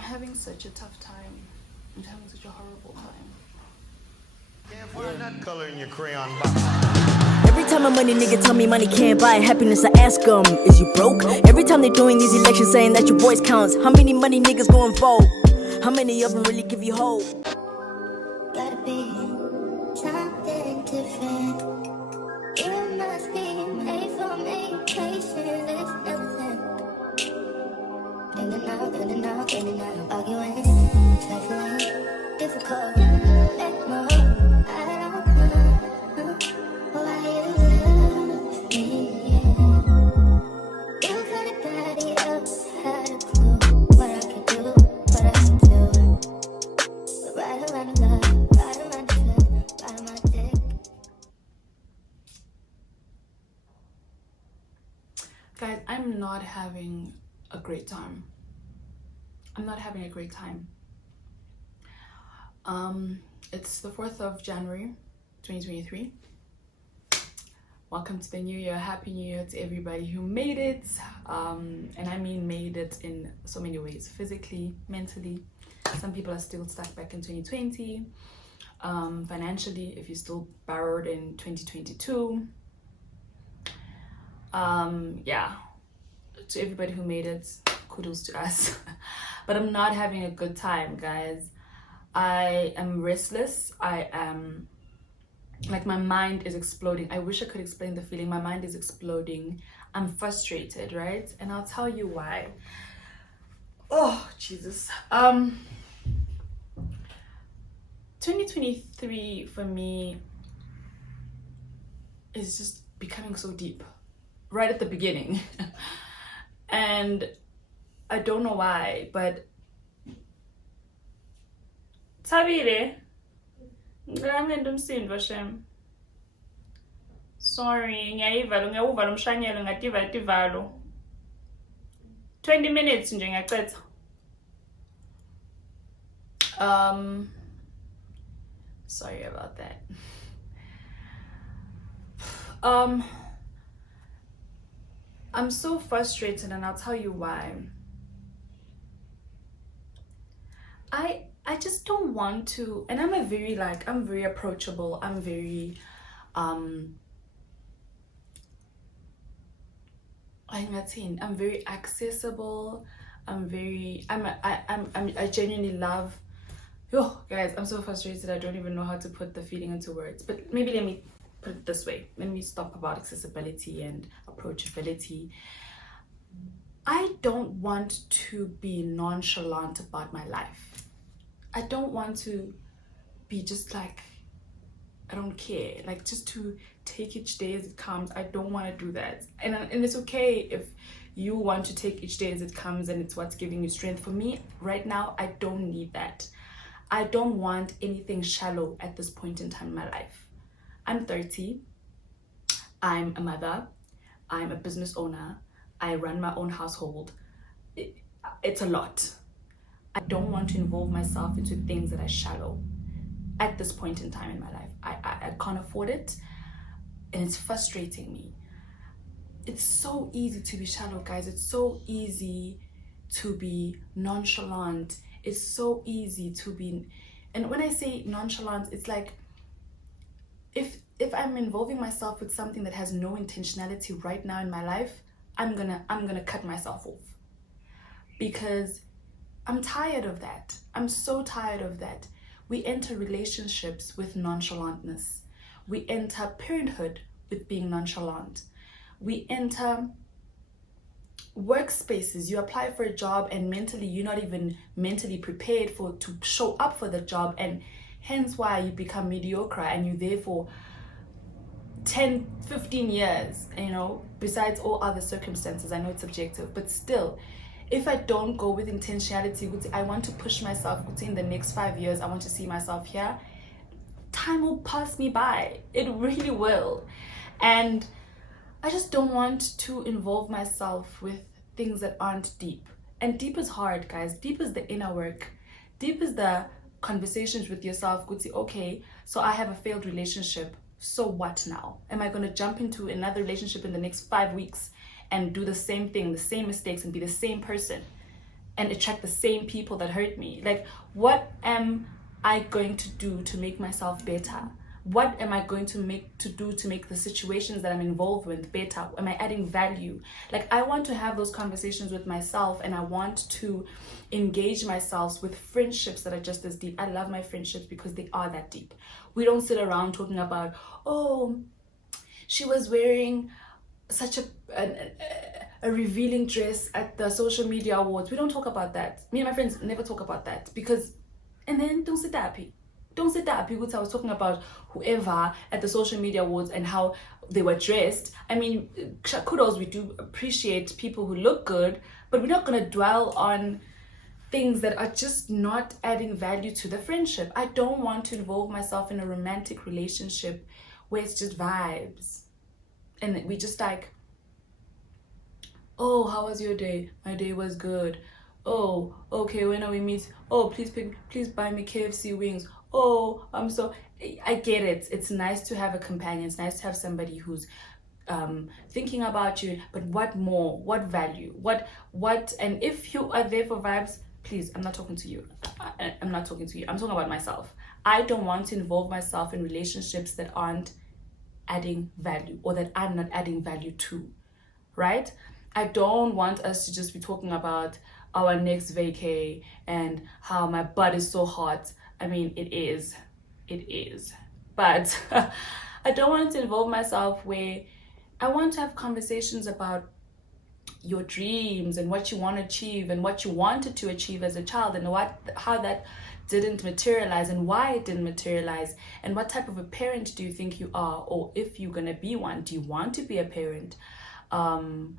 having such a tough time. I'm having such a horrible time. Can't find that color in your crayon box. Every time a money nigga tell me money can't buy happiness, I ask them, is you broke? Every time they're doing these elections saying that your voice counts, how many money niggas gon' vote? How many of them really give you hope? Gotta be something different. You must be made for me. Patience is everything. In and out, in and out, in and out. Arguing, trifling, difficult. Let go. I don't know why you love me. If anybody else had a clue what I could do, what I could do. Right around the love, right around the foot, right around my dick. Guys, I'm not having a great time. I'm not having a great time. It's the 4th of January, 2023. Welcome to the new year. Happy New Year to everybody who made it. And I mean made it in so many ways, physically, mentally. Some people are still stuck back in 2020. Financially, if you still borrowed in 2022. Yeah, to everybody who made it, kudos to us. But I'm not having a good time, guys. I am restless. I am like, my mind is exploding. I wish I could explain the feeling. My mind is exploding. I'm frustrated, right? And I'll tell you why. Oh, Jesus. 2023 for me is just becoming so deep right at the beginning. And I don't know why, but Tabire, ngilangento umsindo shem. Sorry, ngiyawuvala umshanyelo ngativa tivalo. 20 minutes nje ngiyaqedza. Sorry about that. I'm so frustrated, and I'll tell you why. I just don't want to, and I'm very approachable. I'm very I'm very accessible. I genuinely love. Oh, guys, I'm so frustrated. I don't even know how to put the feeling into words. But maybe let me put it this way. Let me stop about accessibility and approachability. I don't want to be nonchalant about my life. I don't want to be just like, I don't care, like just to take each day as it comes. I don't want to do that. And it's okay if you want to take each day as it comes and it's what's giving you strength. For me, right now, I don't need that. I don't want anything shallow at this point in time in my life. I'm 30. I'm a mother. I'm a business owner. I run my own household. It's a lot. I don't want to involve myself into things that are shallow at this point in time in my life. I can't afford it, and it's frustrating me. It's so easy to be shallow, guys. It's so easy to be nonchalant. It's so easy to be, and when I say nonchalant, it's like if I'm involving myself with something that has no intentionality right now in my life, I'm gonna cut myself off, because I'm tired of that. I'm so tired of that. We enter relationships with nonchalantness. We enter parenthood with being nonchalant. We enter workspaces. You apply for a job and mentally you're not even mentally prepared to show up for the job, and hence why you become mediocre and you're there for 10, 15 years, besides all other circumstances. I know it's subjective, but still, if I don't go with intentionality, I want to push myself in the next 5 years, I want to see myself here, time will pass me by. It really will. And I just don't want to involve myself with things that aren't deep. And deep is hard, guys. Deep is the inner work. Deep is the conversations with yourself. Okay, so I have a failed relationship. So what now? Am I going to jump into another relationship in the next 5 weeks and do the same thing, the same mistakes, and be the same person? and attract the same people that hurt me? Like, what am I going to do to make myself better? What am I going to do to make the situations that I'm involved with better? Am I adding value? Like, I want to have those conversations with myself, and I want to engage myself with friendships that are just as deep. I love my friendships because they are that deep. We don't sit around talking about, oh, she was wearing such a revealing dress at the social media awards. We don't talk about that. Me and my friends never talk about that, because, and then don't sit happy. Don't sit happy because I was talking about whoever at the social media awards and how they were dressed. I mean, kudos, we do appreciate people who look good, but we're not going to dwell on things that are just not adding value to the friendship. I don't want to involve myself in a romantic relationship where it's just vibes. And we just like, oh, how was your day? My day was good. Oh, okay, when are we meet? Oh, please buy me KFC wings. Oh, I get it. It's nice to have a companion. It's nice to have somebody who's thinking about you, but what more? What value? What? And if you are there for vibes, please, I'm not talking to you. I'm not talking to you. I'm talking about myself. I don't want to involve myself in relationships that aren't adding value, or that I'm not adding value to, right? I don't want us to just be talking about our next vacay and how my butt is so hot. I mean, it is, but I don't want to involve myself where I want to have conversations about your dreams and what you want to achieve and what you wanted to achieve as a child, and how that didn't materialize and why it didn't materialize, and what type of a parent do you think you are, or if you're gonna be one, do you want to be a parent? And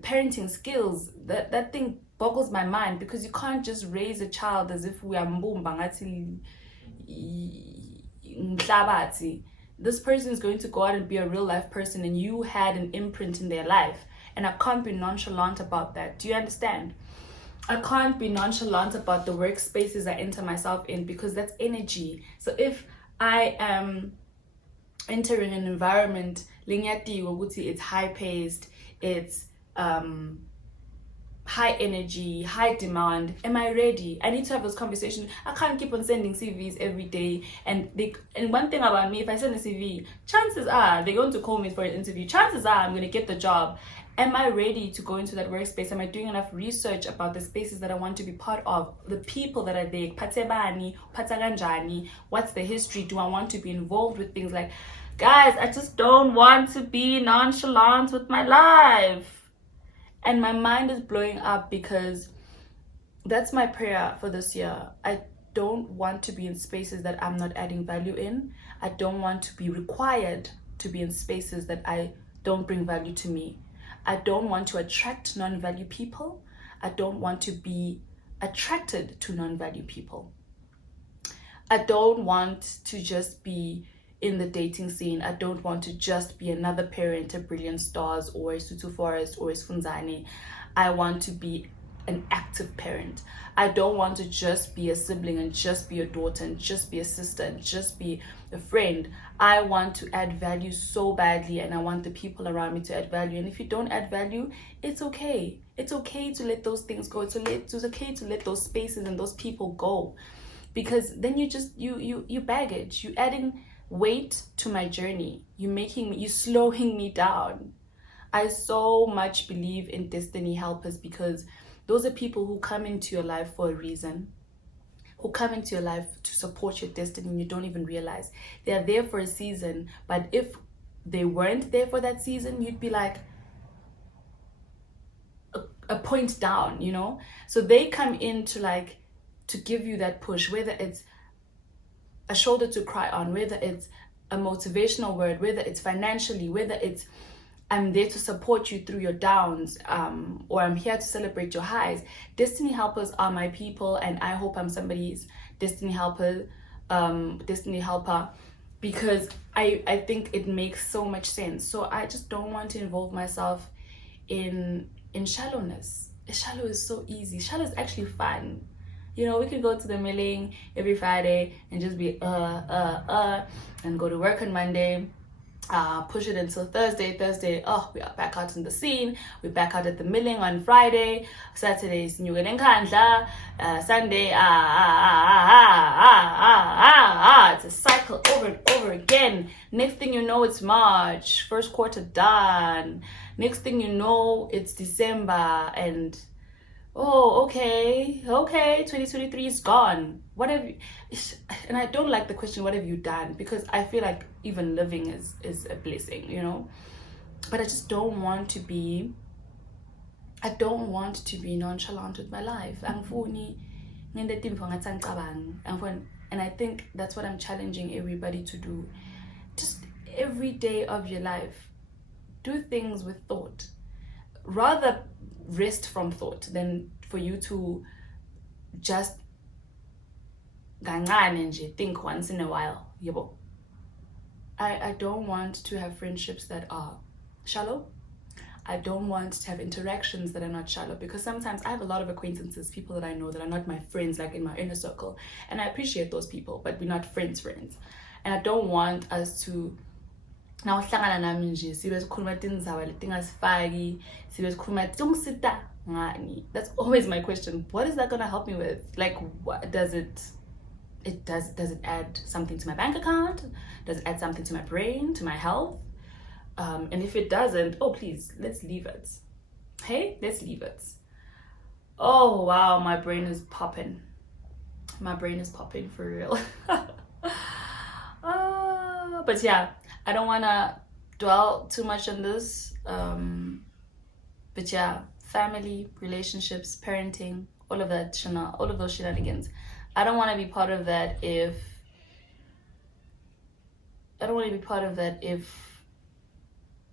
parenting skills, that thing boggles my mind, because you can't just raise a child as if we are mbumba ngathi mhlabathi. This person is going to go out and be a real life person, and you had an imprint in their life, and I can't be nonchalant about that. Do you understand? I can't be nonchalant about the workspaces I enter myself in, because that's energy. So if I am entering an environment, it's high paced, it's high energy, high demand, am I ready? I need to have those conversations. I can't keep on sending CVs every day. And one thing about me, if I send a CV, chances are they're going to call me for an interview. Chances are I'm going to get the job. Am I ready to go into that workspace? Am I doing enough research about the spaces that I want to be part of? The people that are there, Patebani, Pataganjani, what's the history? Do I want to be involved with things like, guys, I just don't want to be nonchalant with my life. And my mind is blowing up, because that's my prayer for this year. I don't want to be in spaces that I'm not adding value in. I don't want to be required to be in spaces that I don't bring value to me. I don't want to attract non-value people. I don't want to be attracted to non-value people. I don't want to just be in the dating scene. I don't want to just be another parent, a Brilliant Stars or a Sutu Forest or a Sfunzane. I want to be an active parent. I don't want to just be a sibling and just be a daughter and just be a sister and just be a friend. I want to add value so badly, and I want the people around me to add value. And if you don't add value, it's okay. It's okay to let those things go. It's okay to let those spaces and those people go, because then you baggage. You're adding weight to my journey. You're slowing me down. I so much believe in destiny helpers, because those are people who come into your life for a reason, who come into your life to support your destiny, and you don't even realize. They are there for a season, but if they weren't there for that season, you'd be like a point down, you know? So they come in to give you that push, whether it's a shoulder to cry on, whether it's a motivational word, whether it's financially, whether it's I'm there to support you through your downs, or I'm here to celebrate your highs. Destiny helpers are my people, and I hope I'm somebody's destiny helper, because I think it makes so much sense. So I just don't want to involve myself in shallowness. Shallow is so easy. Shallow is actually fun. You know, we can go to the milling every Friday and just be and go to work on Monday push it until Thursday, oh, we are back out in the scene. We're back out at the milling on Friday. Saturday's Nyugen and Kandla. Sunday, it's a cycle over and over again. Next thing you know, it's March. First quarter done. Next thing you know, it's December. And oh, okay, 2023 is gone. What have you, and I don't like the question, what have you done? Because I feel like even living is a blessing, you know? But I just don't want to be nonchalant with my life. And I think that's what I'm challenging everybody to do. Just every day of your life, do things with thought. Rather rest from thought than for you to just think once in a while. I don't want to have friendships that are shallow. I don't want to have interactions that are not shallow, because sometimes I have a lot of acquaintances, people that I know that are not my friends, like in my inner circle, and I appreciate those people, but we're not friends. And I don't want us to now sibe sikhuluma tindaba letingasifaki, sibe sikhuluma tungsita ngani. That's always my question. What is that going to help me with? Like, what does it add something to my bank account? Does it add something to my brain, to my health? And if it doesn't, oh please, let's leave it. Hey, let's leave it. Oh wow, my brain is popping for real. But yeah, I don't want to dwell too much on this. But yeah, family, relationships, parenting, all of those shenanigans. I don't want to be part of that if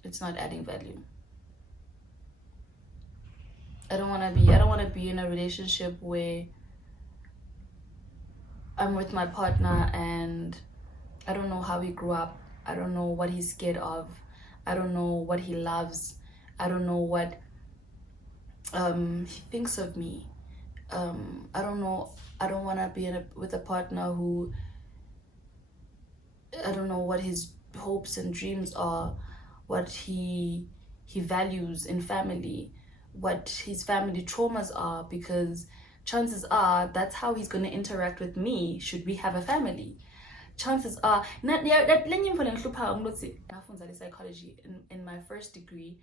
it's not adding value. I don't want to be in a relationship where I'm with my partner and I don't know how he grew up. I don't know what he's scared of. I don't know what he loves. I don't know what he thinks of me. I don't know. I don't want to be with a partner who, I don't know what his hopes and dreams are, what he values in family, what his family traumas are, because chances are that's how he's going to interact with me should we have a family. Chances are psychology. In my first degree,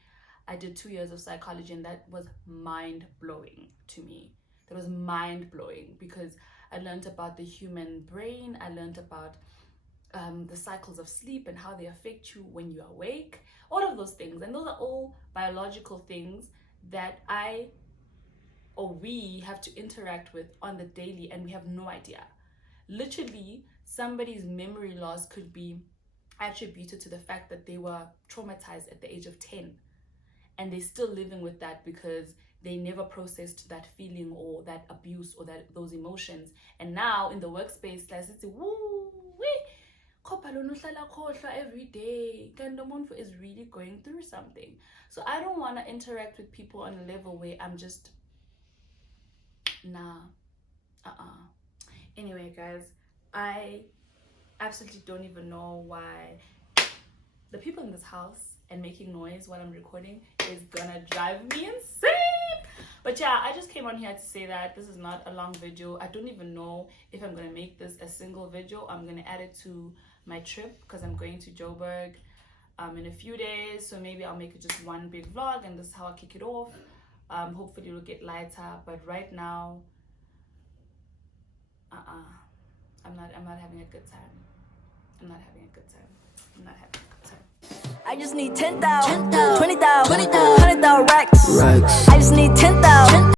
I did 2 years of psychology, and that was mind-blowing to me. That was mind-blowing because I learned about the human brain. I learned about the cycles of sleep and how they affect you when you're awake. All of those things. And those are all biological things that we have to interact with on the daily, and we have no idea. Literally, somebody's memory loss could be attributed to the fact that they were traumatized at the age of 10. And they're still living with that because they never processed that feeling or that abuse or those emotions. And now in the workspace, like it's every day, is really going through something. So I don't want to interact with people on a level where I'm just Anyway, guys, I absolutely don't even know why the people in this house and making noise while I'm recording is gonna drive me insane. But yeah, I just came on here to say that this is not a long video. I don't even know if I'm gonna make this a single video. I'm gonna add it to my trip because I'm going to Joburg in a few days. So maybe I'll make it just one big vlog, and this is how I kick it off. Hopefully it'll get lighter, but right now I'm not having a good time. I just need 10,000, 20,000, 100,000 racks. I just need 10,000.